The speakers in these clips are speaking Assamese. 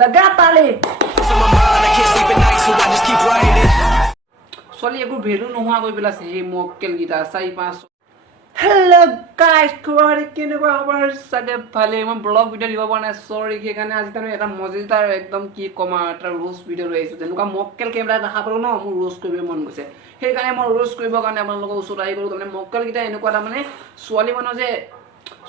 लगा ताले ছোৱালী একো ভেলু নোহোৱা কৰি পেলাইছে সেই মক্কেল গীতা 4-5 হেল্ল' গাইজ খবৰ কেনেকুৱা খবৰ চাগে ভালে মই ব্লগ ভিডিঅ' দিব পৰা নাই চৰি সেইকাৰণে আজি তাৰমানে এটা মজেদাৰ একদম কি ক'ম আৰু এটা ৰোষ্ট ভিডিঅ' লৈ আহিছোঁ যেনেকুৱা মক্কেল কেমেৰা দেখা পালোঁ ন মোৰ ৰোষ্ট কৰিব মন গৈছে সেইকাৰণে মই ৰোষ্ট কৰিবৰ কাৰণে আপোনালোকৰ ওচৰত আহি গ'লোঁ তাৰমানে মক্কেল গীতা এনেকুৱা তাৰমানে ছোৱালী মানুহ যে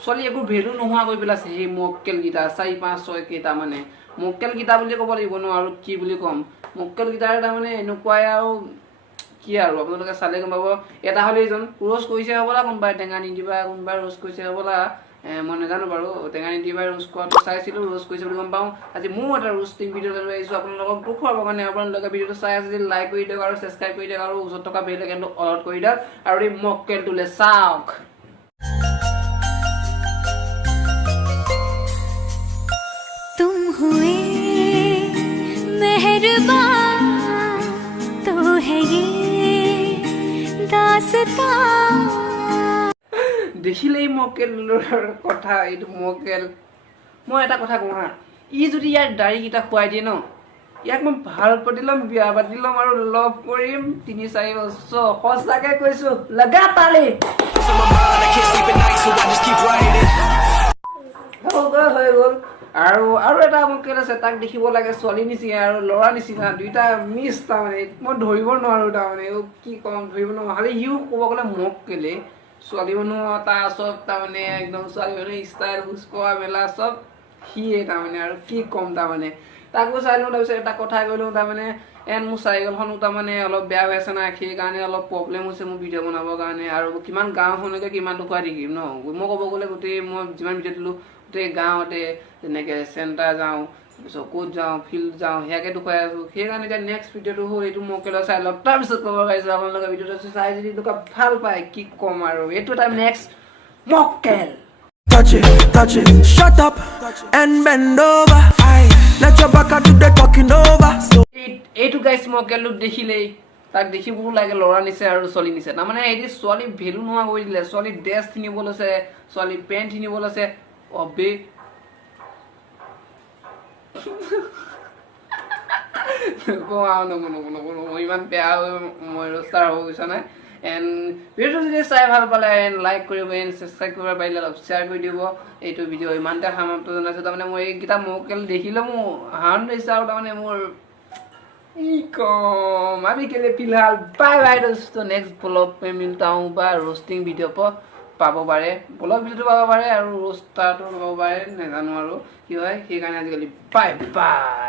ছোৱালী একো ভেলু নোহোৱা কৰি পেলাইছে সেই মক্কেল গীতা 4-5-6 কেইটা মানে মক্কেল গীতা বুলি ক'ব লাগিব ন আৰু কি বুলি ক'ম মক্কেল গীতাৰ তাৰমানে এনেকুৱাই আৰু কি আৰু আপোনালোকে চালে গম পাব এটা হ'লে এজন ৰোজ কৰিছে হ'বলা কোনোবাই টেঙা নিদিবা কোনোবাই ৰোজ কৰিছে হ'বলা মই নাজানো বাৰু টেঙা নিদিবা ৰোজ কৰাটো চাইছিলোঁ ৰোজ কৰিছে বুলি গম পাওঁ আজি মোৰ এটা ৰোষ্টিং ভিডিঅ' লৈ আহিছোঁ আপোনালোকক দেখুৱাবৰ কাৰণে আপোনালোকে ভিডিঅ'টো চাই আছে যদি লাইক কৰি দিয়ক আৰু ছাবস্ক্ৰাইব কৰি দিয়ক আৰু ওচৰত থকা বেল আইকনটো অলত কৰি দিয়ক আৰু এই মক্কেলটোলৈ চাওক तुम हुए मेहरबान तो है ये दास्तां দেখিলে এই মক্কেলৰ কথা এইটো মক্কেল মই এটা কথা কওঁ হা ই যদি ইয়াৰ দাড়িকেইটা খুৱাই দিয়ে ন ইয়াক মই ভাল পাতি ল'ম বিয়া পাতি ল'ম আৰু লভ কৰিম 3-4 বছৰ সঁচাকৈ কৈছোঁ লগা তালে হৈ গ'ল আৰু এটা মক্কেল আছে তাক দেখিব লাগে ছোৱালী নিচিনা আৰু ল'ৰা নিচিনা দুইটা মিছ তাৰমানে মই ধৰিব নোৱাৰোঁ তাৰমানে কি ক'ম ধৰিব নোৱাৰোঁ খালি সিও ক'ব গ'লে মক্কেলে ছোৱালী মানুহ তাৰ চব তাৰমানে একদম ছোৱালী মানুহ ষ্টাইল খোজ কঢ়া মেলা চব সিয়ে তাৰমানে আৰু কি ক'ম তাৰমানে তাকো চাই লওঁ তাৰপিছত এটা কথা কৰিলোঁ তাৰমানে মোৰ চাইকেলখনো তাৰমানে অলপ বেয়া হৈ আছে না সেইকাৰণে অলপ প্ৰব্লেম হৈছে মোৰ ভিডিঅ' বনাবৰ কাৰণে আৰু কিমান গাঁওখনকে কিমান দেখুৱাই থাকিম ন মই ক'ব গ'লে গোটেই মই যিমান ভিডিঅ' দিলোঁ গোটেই গাঁৱতে যেনেকৈ চেণ্টাৰ যাওঁ তাৰপিছত ক'ত যাওঁ ফিল্ড যাওঁ সেয়াকে দেখুৱাই আছোঁ সেইকাৰণে এতিয়া নেক্সট ভিডিঅ'টো হ'ল এইটো মক্কেলৰ চাই লওক তাৰপিছত ক'ব পাৰিছোঁ আপোনালোকে ভিডিঅ'টো চাই যদি এনেকুৱা ভাল পায় কি ক'ম আৰু এইটো এটা নেক্সট মক্কেল Touch it, shut up and bend over. Aye, let your back do the talking over. এইটো গাইছ মক্কেলটোক দেখিলেই তাক দেখিবও লাগে ল'ৰা নিচে আৰু ছোৱালী নিচে তাৰমানে এটি ছোৱালী ভেলু নোহোৱা কৰি দিলে ছোৱালী ড্ৰেছ কিনিব লৈছে ছোৱালী পেণ্ট কিনিব লৈছে অবে ইমান বেয়া মই ৰোষ্টাৰ হ'ব গৈছা নাই এণ্ড ভিডিঅ'টো যদি চাই ভাল পালে এণ্ড লাইক কৰিব এণ্ড ছাবস্ক্ৰাইব কৰিব পাৰিলে অলপ শ্বেয়াৰ কৰি দিব এইটো ভিডিঅ' ইমানতে সমাপ্ত জনাইছোঁ তাৰমানে মই এইকেইটা মক্কেল দেখিলে মোৰ হাৰ্ণ লৈছে আৰু তাৰমানে মোৰ ই কম अभी के लिए फिलहाल बाय बाय दोस्तों नेक्स्ट ब्लॉग में मिलता हूँ बा रोस्टिंग वीडियो पर পাব পাৰে ব্লগ ভিডিঅ'টো পাব পাৰে আৰু ৰোষ্টাৰটো পাব পাৰে নাজানো আৰু কি হয় সেইকাৰণে আজিকালি বাই বাই